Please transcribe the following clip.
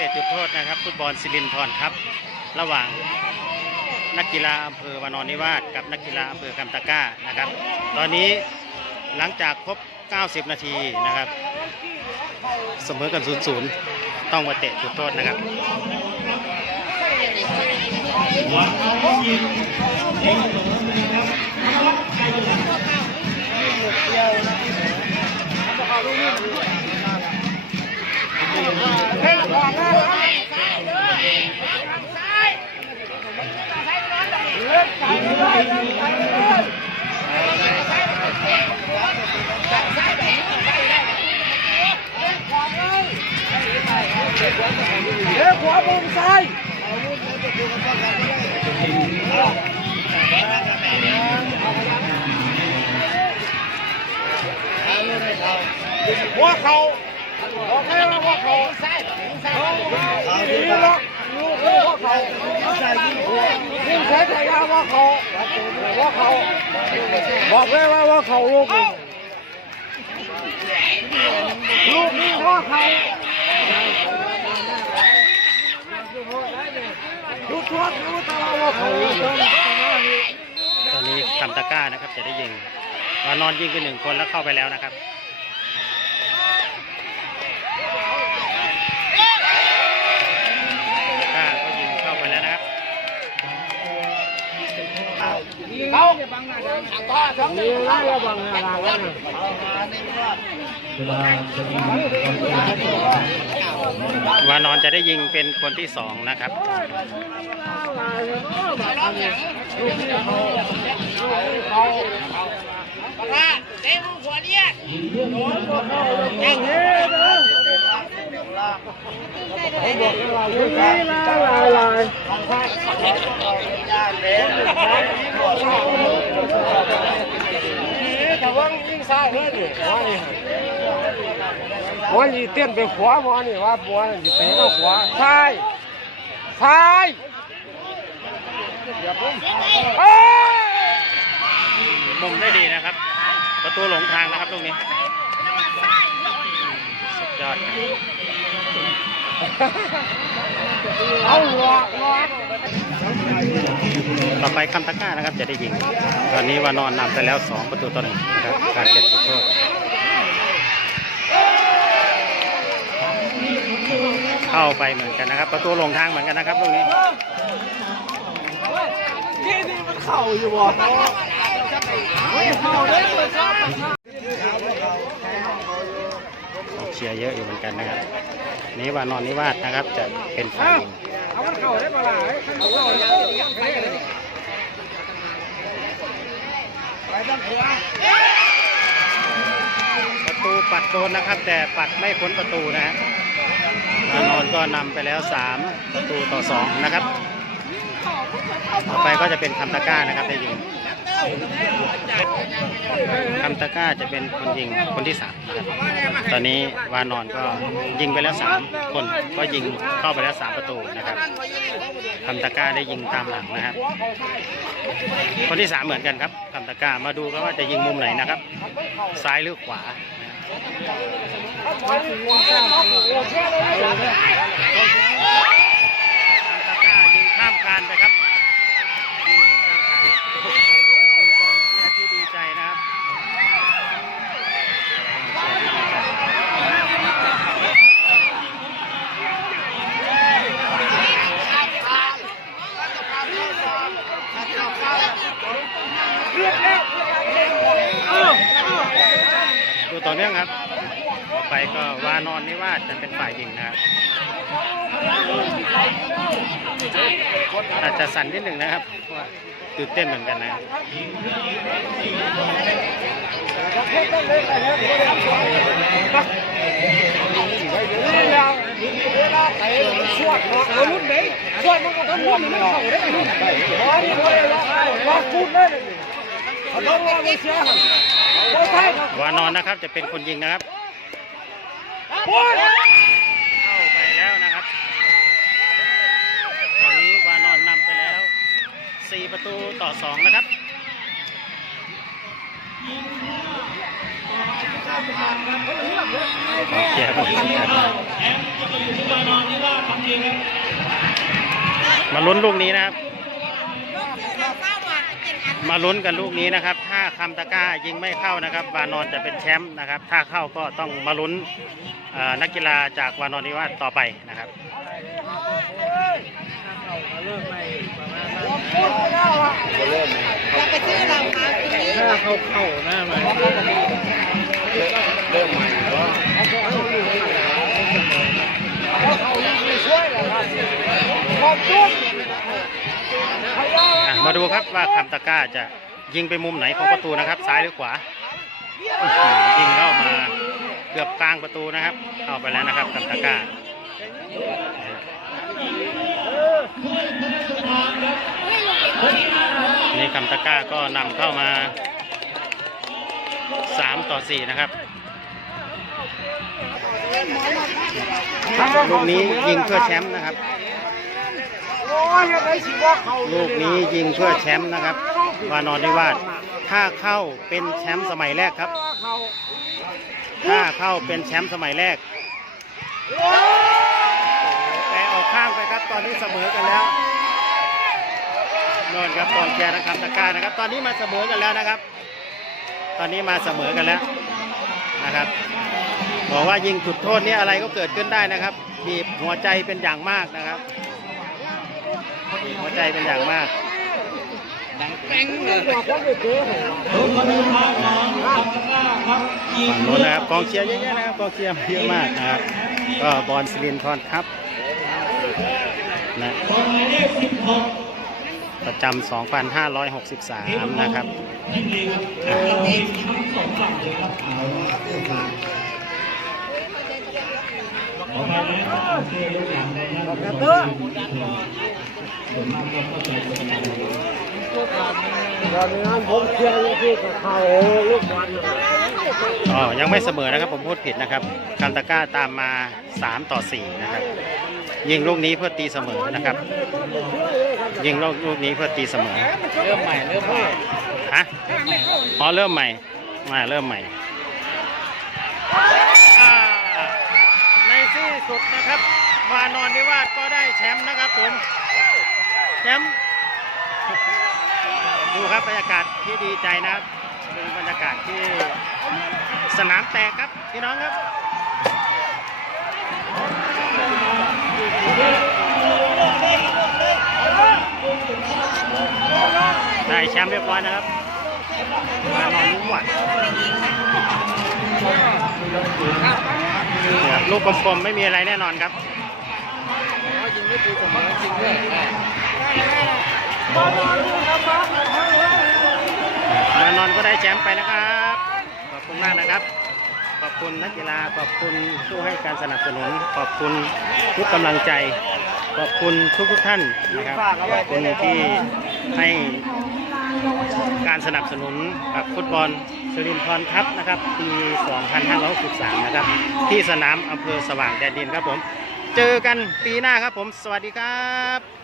นี่เป็นการเตะจุดโทษนะครับ ฟุตบอลซิลินทรครับ ระหว่างนักกีฬาอำเภอวานอนนิวาสกับนักกีฬาอำเภอคำตะกร้านะครับ ตอนนี้หลังจากครบ 90 นาทีนะครับ เสมอกัน 0-0 ต้องมาเตะจุดโทษนะครับเลี้ยว ขวามุมซ้ายหัวเข่า บอกให้ว่าเขาซ้ายดีละลูกเขายิงใช้ฉายาหัวเข่าว่าเขาลูกลูกนี้หัวเขาดูทวดดูตาหัวเขาตอนนี้คำตะกร้านะครับจะได้ยิงวานอนยิงไปหนึ่งคนแล้วเข้าไปแล้วนะครับ เขานี่ไล่ระวังอะไรนะวานอนจะได้ยิงเป็นคนที่สองนะครับเขาบอกให้เราวิ่งลายลายลายแต่ว่ายิงซ้ายเลยดิ ว่านี่เต้นไปขวาว่านี่ว่าบัวนี่เตะก็ขวาซ้ายซ้ายอย่าพุ่มุมได้ดีนะครับ ประตูหลงทางนะครับตรงนี้สุดยอด เอาหัวหัวต่อไปคำตะกร้านะครับจะได้ยิง ตอนนี้วานอนนำไปแล้ว 2 ประตูต่อหนึ่งนะครับการเก็บจุดโทษเข้าไปเหมือนกันนะครับ ประตูลงทางเหมือนกันนะครับตรงนี้นี่นี่มันเข่าอยู่บ่เข่าได้เลยครับ เชียร์เยอะอยู่เหมือนกันนะครับนี่วานอนนิวาสนะครับจะเป็นฝ่ายเอามันเข่าได้ปะล่ะขั้นเข่าเลยไปด้านขวาประตูปัดโดนนะครับ แต่ปัดไม่พ้นประตูนะฮะวานอนก็นำไปแล้ว 3 ประตูต่อ 2 นะครับ ต่อไปก็จะเป็นคำตะก้านะครับได้ยิง คำตะก้าจะเป็นคนยิงคนที่สามนะครับตอนนี้วานอนก็ยิงไปแล้วสามคนก็ยิงเข้าไปแล้วสามประตูนะครับคำตะก้าได้ยิงตามหลังนะครับ คนที่สามเหมือนกันครับคำตะก้ามาดูกันว่าจะยิงมุมไหนนะครับ ซ้ายหรือขวาคำตะก้ายิงข้ามคานไปครับยิงข้ามคานดูกองเชียร์ที่ดีใจนะครับกองเชียร์ที่ดีใจ ดู ต่อเนื่องครับ ต่อไปก็วานอนนิวาสจะเป็นฝ่ายยิงนะครับอาจจะสั่นนิดหนึ่งนะครับเพราะว่าตื่นเต้นเหมือนกันนะครับนี่ยาวเวลาเตะสวดเนาะเอารุ่นไหนสวดมันก็ต้องรุ่นมันเข่าได้รุ่นอ๋อนี่เลยละว่าพูดได้เลยเขาต้องว่าไม่เชื่อเขาใช่ครับวานอนนะครับจะเป็นคนยิงนะครับพูดเข้าไปแล้วนะครับตอนนี้วานอนนำไปแล้ว 4 ประตูต่อ 2 นะครับโอเคครับมาลุ้นลูกนี้นะครับ มาลุ้นกันลูกนี้นะครับ ถ้าคำตะก้ายิงไม่เข้านะครับ วานอนจะเป็นแชมป์นะครับ ถ้าเข้าก็ต้องมาลุ้นนักกีฬาจากวานอนนิวาสต่อไปนะครับจะไปซื้อเราค่ะทีนี้หน้าเข้าเข้าหน้ามันเริ่มใหม่ก็เขาไม่ช่วยหรอครับขอบคุณ มาดูครับว่าคำตะกร้าจะยิงไปมุมไหนของประตูนะครับ ซ้ายหรือขวายิงเข้ามาเกือบกลางประตูนะครับ เข้าไปแล้วนะครับคำตะกร้านี่คำตะกร้าก็นำเข้ามา 3 ต่อ 4 นะครับลูกนี้ยิงเพื่อแชมป์นะครับ ลูกนี้ยิงเพื่อแชมป์นะครับวานอนนิวาสถ้าเข้าเป็นแชมป์สมัยแรกครับ ถ้าเข้าเป็นแชมป์สมัยแรกแต่ออกข้างไปครับตอนนี้เสมอกันแล้วนนครับกองแกร์นะครับตะกร้านะครับ ตอนนี้มาเสมอกันแล้วนะครับ ตอนนี้มาเสมอกันแล้วนะครับบอกว่ายิงจุดโทษนี่อะไรก็เกิดขึ้นได้นะครับบีบหัวใจเป็นอย่างมากนะครับ บีบหัวใจเป็นอย่างมากบอกว่าไม่เจอฝั่งโน้นนะครับกองเชียร์เยอะๆนะครับกองเชียร์เยอะมากนะครับก็บอลสิรินทร์ครับนะประจำ2,563 นะครับอ่ะเออตอนนี้ผมเชียร์ลูกที่กับเขาลูกบอลอ๋อยังไม่เสมอนะครับผมพูดผิดนะครับคันตาก้าตามมา 3 ต่อ 4 นะครับ ยิงลูกนี้เพื่อตีเสมอนะครับ ยิงลูกลูกนี้เพื่อตีเสมอ เริ่มใหม่เริ่มใหม่ฮะอ๋อเริ่มใหม่มาเริ่มใหม่ในที่สุดนะครับวานอนนิวาสก็ได้แชมป์นะครับผม แชมป์ดูครับบรรยากาศที่ดีใจนะครับเป็นบรรยากาศที่สนามแตกครับพี่น้องครับได้แชมป์เรียบร้อยนะครับมานอนนุ่มหวัดเนี่ยลูกกลมๆไม่มีอะไรแน่นอนครับยิงไม่ตีเสมอจริงด้วย มานอนก็ได้แชมป์ไปนะครับ ขอบคุณมากนะครับ ขอบคุณนักกีฬา ขอบคุณผู้ให้การสนับสนุน ขอบคุณทุกกำลังใจ ขอบคุณทุกทุกท่านนะครับ ขอบคุณที่ให้การสนับสนุนกับฟุตบอลสุรินทร์ทอนครับนะครับปี 2563 นะครับ ที่สนามอำเภอสว่างแดนดินครับผม เจอกันปีหน้าครับผม สวัสดีครับ